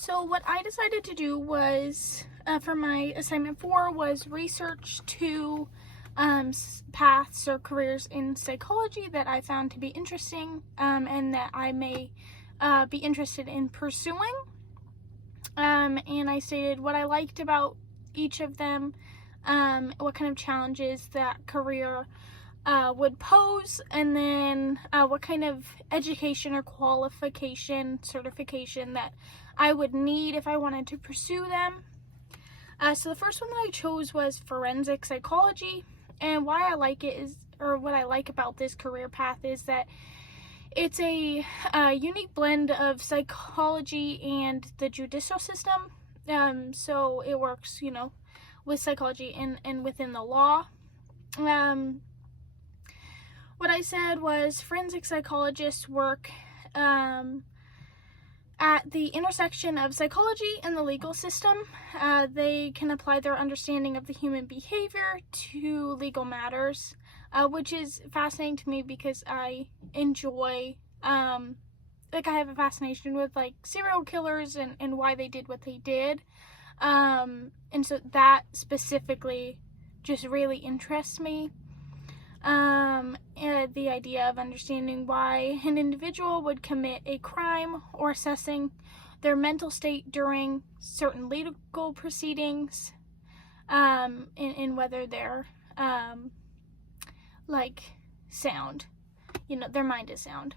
So what I decided to do was, for my assignment 4, was research two paths or careers in psychology that I found to be interesting and that I may be interested in pursuing. And I stated what I liked about each of them, what kind of challenges that career would pose, and then what kind of education or qualification, certification that I would need if I wanted to pursue them. So the first one that I chose was forensic psychology, and why I like it is, or what I like about this career path is that it's a unique blend of psychology and the judicial system. So it works, with psychology and within the law. What I said was forensic psychologists work at the intersection of psychology and the legal system. They can apply their understanding of the human behavior to legal matters, which is fascinating to me because I enjoy, I have a fascination with serial killers and why they did what they did. And so that specifically just really interests me. And the idea of understanding why an individual would commit a crime, or assessing their mental state during certain legal proceedings, and whether they're sound, their mind is sound.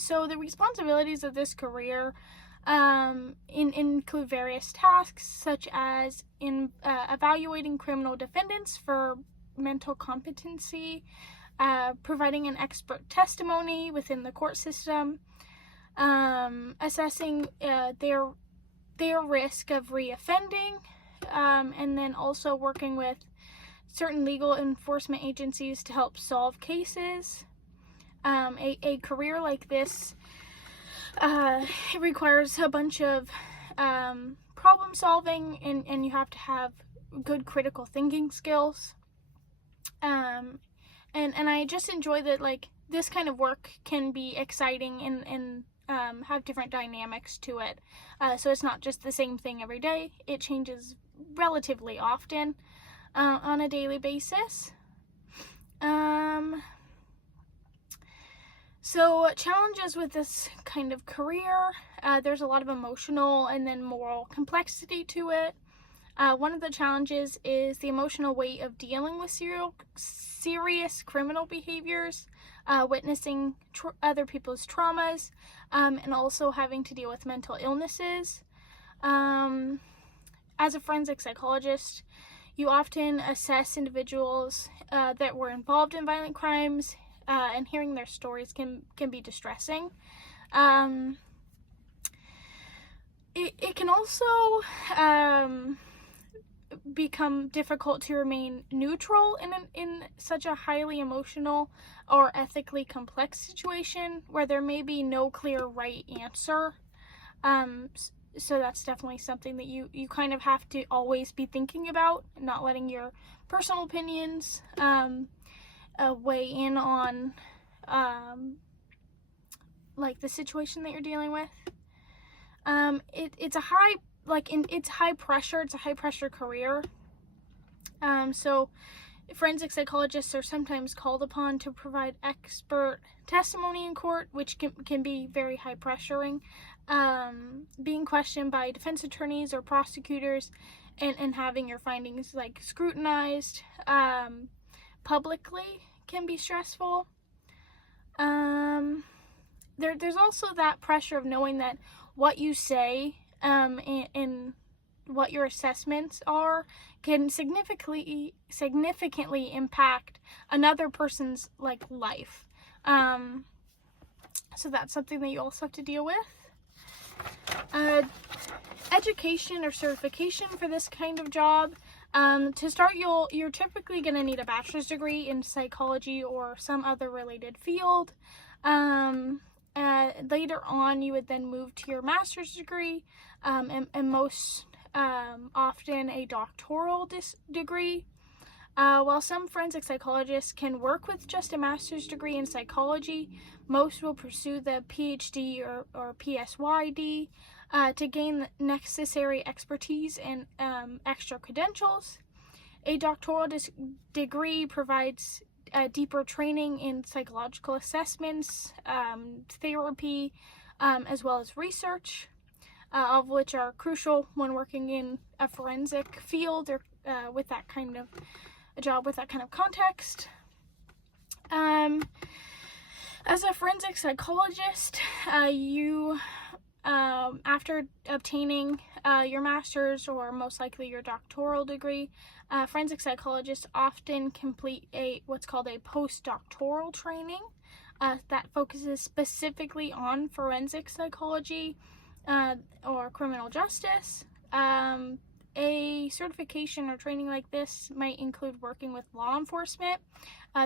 So the responsibilities of this career include various tasks, such as evaluating criminal defendants for mental competency, providing an expert testimony within the court system, assessing their risk of reoffending, and then also working with certain legal enforcement agencies to help solve cases. A career like this it requires a bunch of problem solving, and you have to have good critical thinking skills. And I just enjoy that this kind of work can be exciting and have different dynamics to it. So it's not just the same thing every day. It changes relatively often on a daily basis. So challenges with this kind of career, there's a lot of emotional and then moral complexity to it. One of the challenges is the emotional weight of dealing with serious criminal behaviors, witnessing other people's traumas, and also having to deal with mental illnesses. As a forensic psychologist, you often assess individuals that were involved in violent crimes, and hearing their stories can be distressing. It can also become difficult to remain neutral in such a highly emotional or ethically complex situation where there may be no clear right answer. So that's definitely something that you kind of have to always be thinking about, not letting your personal opinions weigh in on the situation that you're dealing with. It's a high pressure. It's a high pressure career. So forensic psychologists are sometimes called upon to provide expert testimony in court, which can be very high pressuring. Being questioned by defense attorneys or prosecutors, and having your findings scrutinized publicly can be stressful. There's also that pressure of knowing that what you say and what your assessments are can significantly impact another person's life. So that's something that you also have to deal with. Education or certification for this kind of job. To start, you're typically going to need a bachelor's degree in psychology or some other related field. Later on, you would then move to your master's degree, and most often a doctoral degree. While some forensic psychologists can work with just a master's degree in psychology, most will pursue the PhD or PsyD to gain the necessary expertise and extra credentials. A doctoral degree provides deeper training in psychological assessments, therapy, as well as research, all of which are crucial when working in a forensic field or with that kind of a job with that kind of context. As a forensic psychologist, you after obtaining your master's or most likely your doctoral degree, forensic psychologists often complete what's called a postdoctoral training that focuses specifically on forensic psychology or criminal justice. A certification or training like this might include working with law enforcement,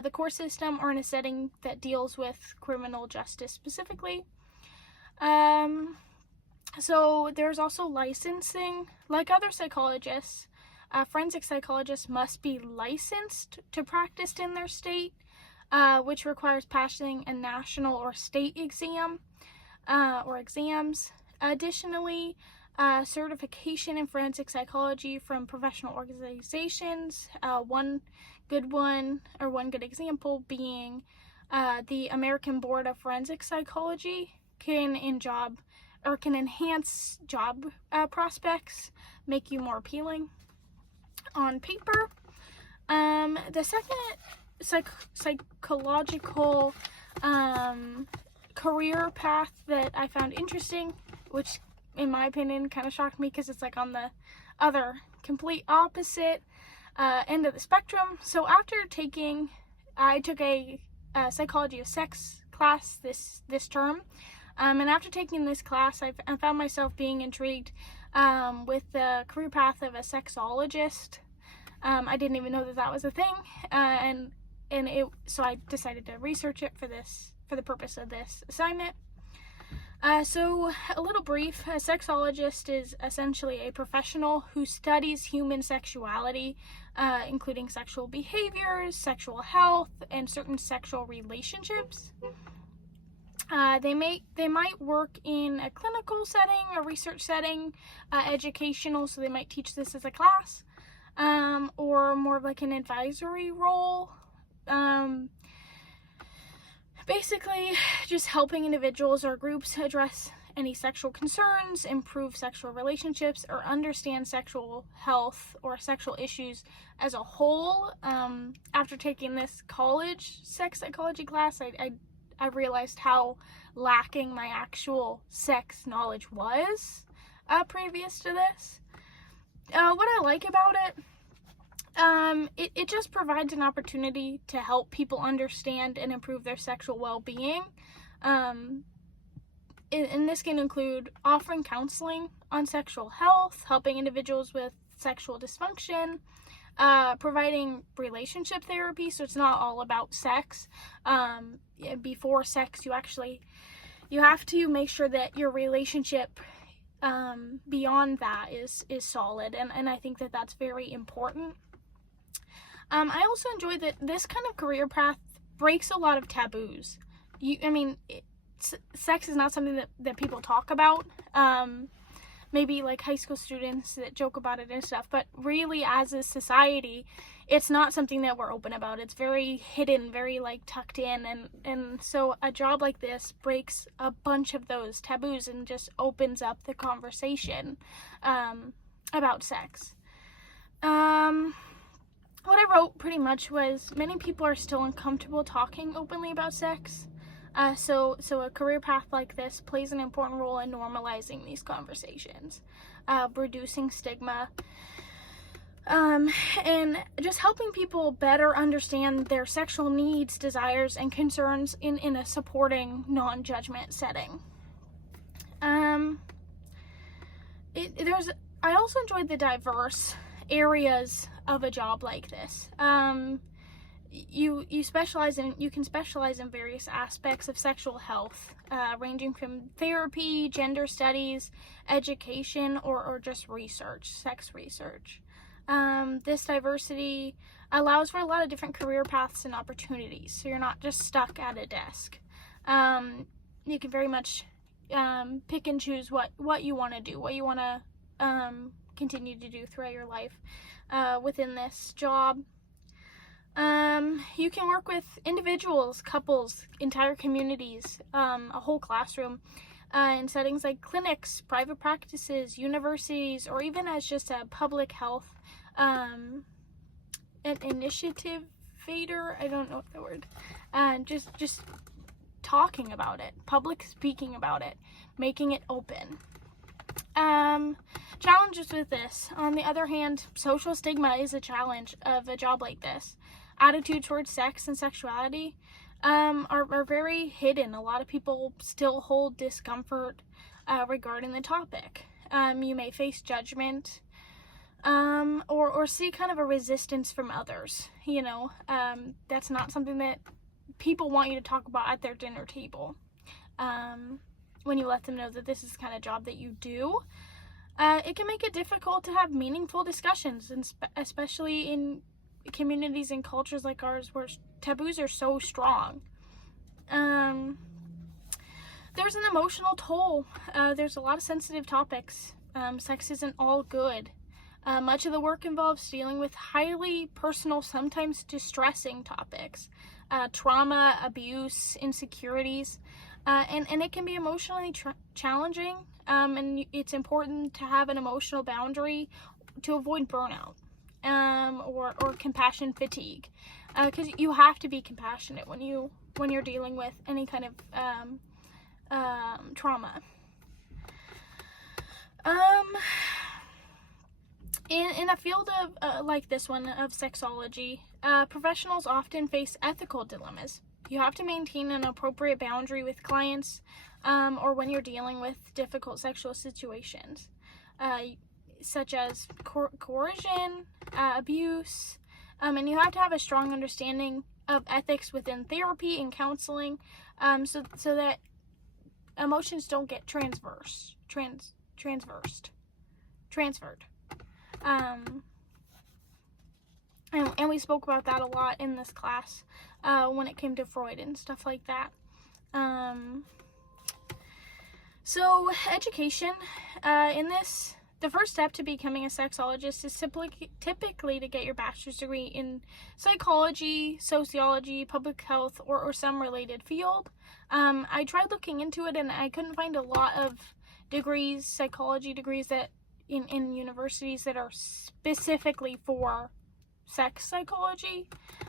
the court system, or in a setting that deals with criminal justice specifically. So there's also licensing. Like other psychologists, forensic psychologists must be licensed to practice in their state, which requires passing a national or state exam or exams. Additionally, certification in forensic psychology from professional organizations, one good example being the American Board of Forensic Psychology can enhance job prospects, make you more appealing on paper. The second psychological career path that I found interesting, which in my opinion kind of shocked me because it's like on the other complete opposite end of the spectrum. So I took a psychology of sex class this term, and after taking this class, I found myself being intrigued with the career path of a sexologist. I didn't even know that was a thing, so I decided to research it for the purpose of this assignment. So a little brief, a sexologist is essentially a professional who studies human sexuality, including sexual behaviors, sexual health, and certain sexual relationships. They might work in a clinical setting, a research setting, educational, so they might teach this as a class, or more of like an advisory role. Basically, just helping individuals or groups address any sexual concerns, improve sexual relationships, or understand sexual health or sexual issues as a whole. After taking this college sex psychology class, I realized how lacking my actual sex knowledge was previous to this. What I like about it, it just provides an opportunity to help people understand and improve their sexual well-being. And this can include offering counseling on sexual health, helping individuals with sexual dysfunction, providing relationship therapy, so it's not all about sex. Before sex, you have to make sure that your relationship beyond that is solid, and I think that that's very important. I also enjoy that this kind of career path breaks a lot of taboos. Sex is not something that people talk about. Maybe like high school students that joke about it and stuff, but really as a society, it's not something that we're open about. It's very hidden, very like tucked in, and so a job like this breaks a bunch of those taboos and just opens up the conversation about sex. What I wrote pretty much was many people are still uncomfortable talking openly about sex. So a career path like this plays an important role in normalizing these conversations, reducing stigma, and just helping people better understand their sexual needs, desires, and concerns in a supporting, non-judgment setting. I also enjoyed the diverse areas of a job like this. You can specialize in various aspects of sexual health, ranging from therapy, gender studies, education, or just research, sex research. This diversity allows for a lot of different career paths and opportunities, so you're not just stuck at a desk. You can very much pick and choose what you want to do, what you want to continue to do throughout your life within this job. You can work with individuals, couples, entire communities, a whole classroom, in settings like clinics, private practices, universities, or even as just a public health an initiative fader. I don't know the word. Just talking about it, public speaking about it, making it open. Challenges with this. On the other hand, social stigma is a challenge of a job like this. Attitude towards sex and sexuality are very hidden. A lot of people still hold discomfort regarding the topic. You may face judgment or see kind of a resistance from others. That's not something that people want you to talk about at their dinner table. When you let them know that this is the kind of job that you do, it can make it difficult to have meaningful discussions, and especially in communities and cultures like ours where taboos are so strong. There's an emotional toll. There's a lot of sensitive topics. Sex isn't all good. Much of the work involves dealing with highly personal, sometimes distressing topics. Trauma, abuse, insecurities, and it can be emotionally challenging, and it's important to have an emotional boundary to avoid burnout or compassion fatigue, because you have to be compassionate when you're dealing with any kind of trauma. In a field of like this one of sexology, professionals often face ethical dilemmas. You have to maintain an appropriate boundary with clients or when you're dealing with difficult sexual situations, such as coercion, abuse, and you have to have a strong understanding of ethics within therapy and counseling, so that emotions don't get transferred. And we spoke about that a lot in this class when it came to Freud and stuff like that. So education in this, the first step to becoming a sexologist is typically to get your bachelor's degree in psychology, sociology, public health, or some related field. I tried looking into it and I couldn't find a lot of degrees, psychology degrees that in universities that are specifically for sex psychology.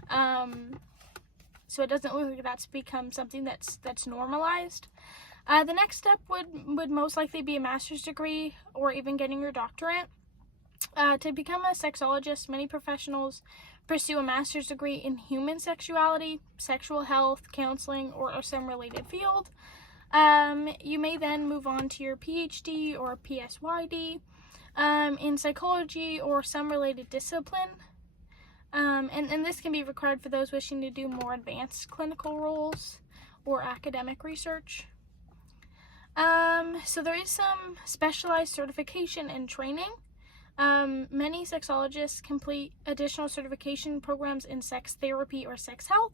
So it doesn't look like that's become something that's normalized. The next step would most likely be a master's degree or even getting your doctorate. To become a sexologist, many professionals pursue a master's degree in human sexuality, sexual health, counseling, or some related field. You may then move on to your PhD or PsyD in psychology or some related discipline. And this can be required for those wishing to do more advanced clinical roles or academic research. So there is some specialized certification and training. Many sexologists complete additional certification programs in sex therapy or sex health.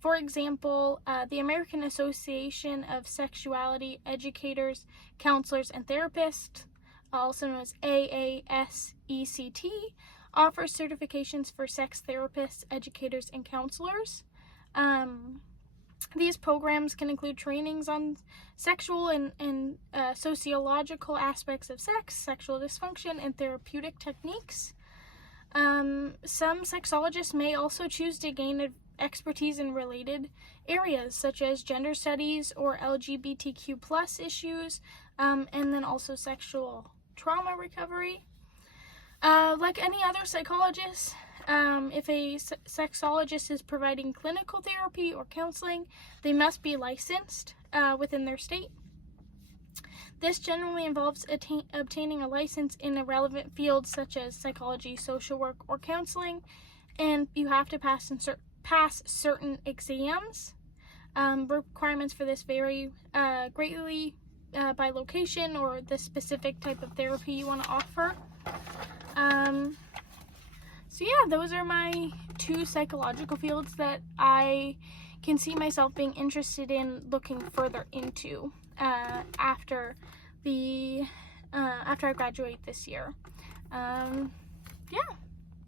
For example, the American Association of Sexuality Educators, Counselors, and Therapists, also known as AASECT, offers certifications for sex therapists, educators, and counselors. These programs can include trainings on sexual and sociological aspects of sex, sexual dysfunction, and therapeutic techniques. Some sexologists may also choose to gain expertise in related areas such as gender studies or LGBTQ+ issues, and then also sexual trauma recovery. Like any other psychologist, if a sexologist is providing clinical therapy or counseling, they must be licensed within their state. This generally involves obtaining a license in a relevant field such as psychology, social work, or counseling, and you have to pass certain exams. Requirements for this vary greatly by location or the specific type of therapy you want to offer. So yeah, those are my 2 psychological fields that I can see myself being interested in looking further into after I graduate this year.